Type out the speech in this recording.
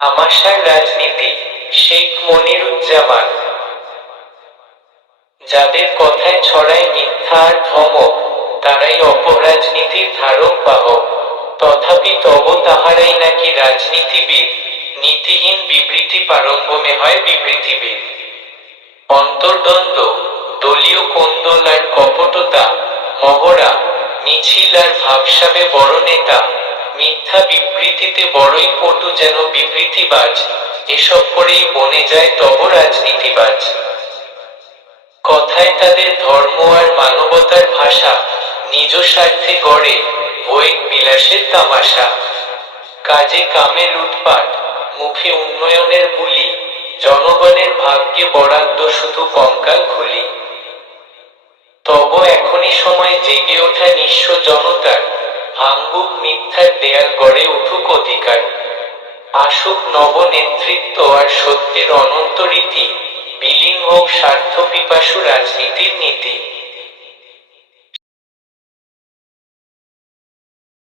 আমাশার রাজনীতি শেখ মনিরুজ্জামান, যাদের কথায় ছড়ায় মিথ্যা আর ধমক, তারাই অপরাজনীতির ধারক বাহক। তথাপি তব তাহারাই নাকি রাজনীতিবিদ, নীতিহীন বিবৃতি পারঙ্গমে হয় বিবৃতিবিদ। অন্তর্দ্বন্দ্ব, দলীয় কোন্দল আর কপটতা, মহড়া, মিছিল আর ভাবসাবে বড় নেতা। মিথ্যা বিবৃতিতে বড়ই পটু যেন বিবৃতিবাজ। এসব করেই বনে যায় তব রাজনীতিবাজ। কথায় তাদের ধর্ম আর মানবতার ভাষা, নিজ স্বার্থে গড়ে বৈক বিলাসের তামাশা। কাজে কামে লুটপাট, মুখে উন্নয়নের বুলি জনগণের ভাগ্যে বরাদ্দ শুধু কঙ্কাল খুলি। তব এখনই ভাঙ্গুক মিথ্যার দেয়াল গড়ে উঠুক অধিকার। আসুক নব নেতৃত্ব আর সত্যের অনন্ত রীতি। বিলীন হোক স্বার্থ পিপাসু রাজনীতির নীতি।